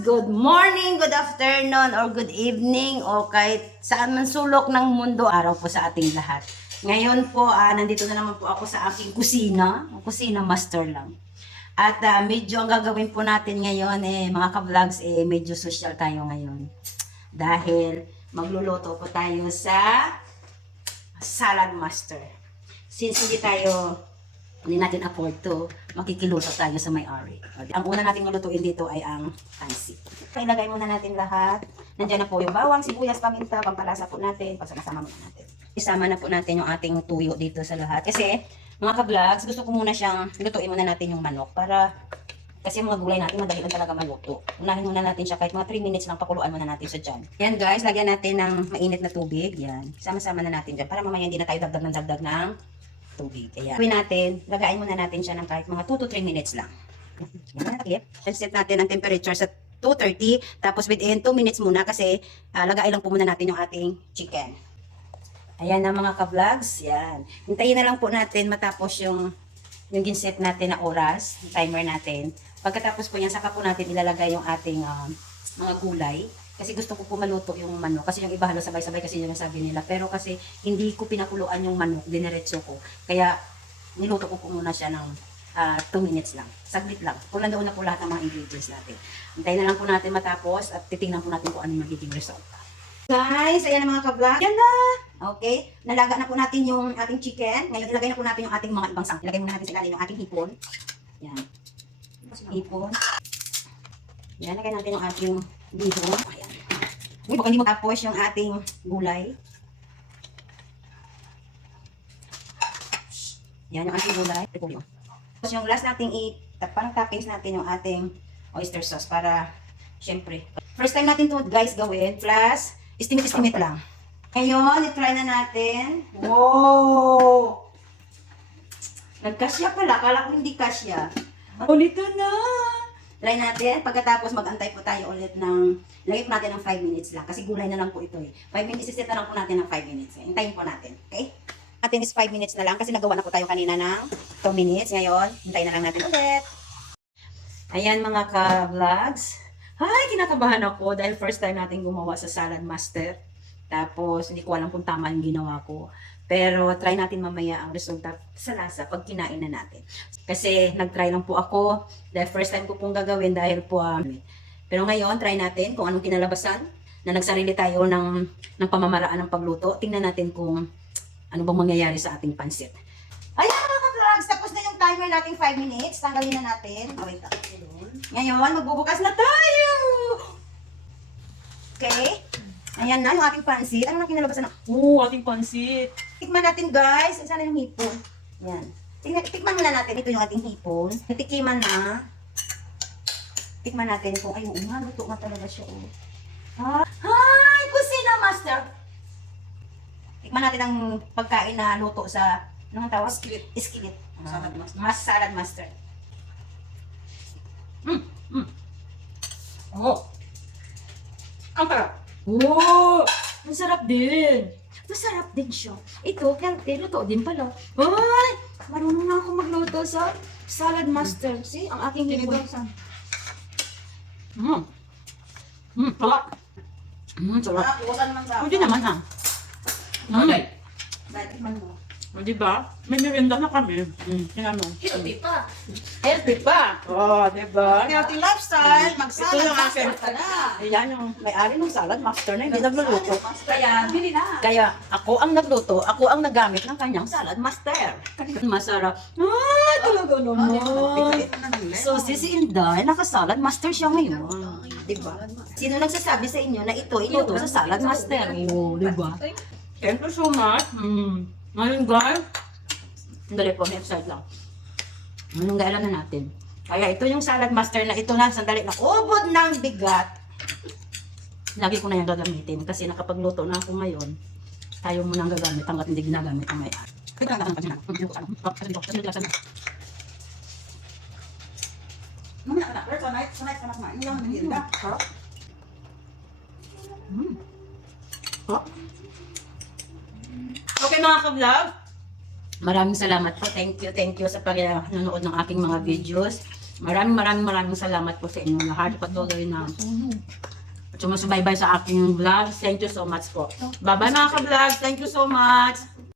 good morning, good afternoon, or good evening, o kahit saan man sulok ng mundo, araw po sa ating lahat. Ngayon po, nandito na naman po ako sa aking kusina master lang. At medyo ang gagawin po natin ngayon, mga ka-vlogs, medyo social tayo ngayon. Dahil magluluto po tayo sa salad master. Since hindi natin afford to, makikiluto tayo sa may-ari. Ang una natin lulutuin dito ay ang pansit. Ilagay muna natin lahat. Nandiyan na po yung bawang, sibuyas, paminta, pampalasa po natin. Pagsama-sama muna natin. Isama na po natin yung ating tuyo dito sa lahat. Kasi, mga ka-vlogs, gusto ko muna lutuin muna natin yung manok para, kasi mga gulay natin, madali lang talaga maluto. Unahin muna natin siya kahit mga 3 minutes lang, pakuluan muna natin sa dyan. Yan guys, lagyan natin ng mainit na tubig. Yan. Sama-sama na natin dyan para mamaya hindi na tayo dagdag ng tubig. Kaya, gawin natin, lagayin muna natin siya ng kahit mga 2 to 3 minutes lang. Yan na natin. Set natin ang temperature sa 230, tapos within 2 minutes muna kasi lagay lang po muna natin yung ating chicken. Ayan na mga ka-vlogs. Yan. Hintayin na lang po natin matapos yung ginset natin na oras, yung timer natin. Pagkatapos po yan, saka po natin ilalagay yung ating mga gulay. Kasi gusto ko po maluto yung manok. Kasi yung iba halos sabay-sabay kasi yung sabi nila. Pero kasi hindi ko pinakuluan yung manok, diniretso ko. Kaya niluto ko po muna siya ng 2 minutes lang. Saglit lang. Kulang doon na po lahat ng mga ingredients natin. Hintayin na lang po natin matapos at titingnan po natin kung ano yung magiging result. Guys, ayan na mga ka-vlog. Yan na! Okay. Nalaga na po natin yung ating chicken. Ngayon, ilagay na po natin yung ating mga ibang sang. Ilagay muna natin sa ilalim yung ating hipon. Yan. Hipon. Yan, lagay natin yung ating bihon. Ayan. Baka hindi mo tapos yung ating gulay. Yan yung ating gulay. Tapos yung last nating parang toppings natin yung ating oyster sauce para, syempre, first time natin to guys gawin, plus estimate lang. Ngayon, i-try na natin. Wow! Nagkasya pala. Kala ko hindi kasya. Ulit na! Try natin. Pagkatapos, mag-antay po tayo ulit lagay po natin ng 5 minutes lang. Kasi gulay na lang po ito eh. 5 minutes, iset na lang po natin ng 5 minutes. Hintayin po natin. Okay? Atin is 5 minutes na lang kasi nagawa na po tayo kanina ng 2 minutes. Ngayon, hintayin na lang natin ulit. Ayan mga ka-vlogs. Ay, kinakabahan ako dahil first time natin gumawa sa Salad Master. Tapos, hindi ko alam kung tama yung ginawa ko. Pero, try natin mamaya ang resulta sa lasa pag kinain na natin. Kasi, nag-try lang po ako. Dahil first time ko pong gagawin dahil po pero ngayon, try natin kung anong kinalabasan na nagsarili tayo ng pamamaraan ng pagluto. Tingnan natin kung ano bang mangyayari sa ating pansit. Ayan mga ka-vlogs, tapos na yung timer nating 5 minutes. Tanggalin na natin. Wait lang. Ngayon, magbubukas na tayo! Okay? Ayan na yung ating pansit. Ano na kinalabasan na? Ating pansit. Tikman natin guys. Sana yung hipon. Yan. Tikman muna natin. Ito yung ating hipon. Natikiman na. Tikman natin kung ayun. Luto nga talaga siya. Hi! Kusina Master! Tikman natin ang pagkain na luto sa anong tawag? Skillet. Salad Master. Salad Master. Ang sarap. Ang sarap din. Masarap din siya. Ito, healthy. Luto din pala. Ay! Marunong na ako magluto sa Salad Master. See, ang aking hipon. Sarap. Sarap. Pwede naman ha. Okay. Tikman mo. Diba? May merienda na kami. Tingnan mo. Healthy pa. Healthy pa. Diba? Healthy lifestyle. Ito Mag-salad yung master akin. ka na. Ayan yung may-ari ng Salad Master na hindi nagluluto. Kaya ako ang nagluto, ako ang nagamit ng kanyang Salad Master. Masarap. Talaga naman. So, si Inday, naka-Salad Master siya ngayon. Diba? Sino nagsasabi sa inyo na ito iluto sa Salad Master? Diba? Thank you so much. Ngayon guys, Sandali po, may upside lang. Anong gaalam na natin? Kaya ito yung Salad Master na ito na, sandali na ubod ng bigat. Lagi ko na yung gagamitin kasi nakapagluto na ako ngayon. Tayo mo nang gagamit hanggat hindi ginagamit ang may-ari. Okay mga ka-vlog, maraming salamat po. Thank you sa pag-nanonood ng aking mga videos. Maraming salamat po sa inyong lahat. Patuloy na sumusubaybay sa aking vlog. Thank you so much po. Bye-bye mga ka-vlog. Thank you so much.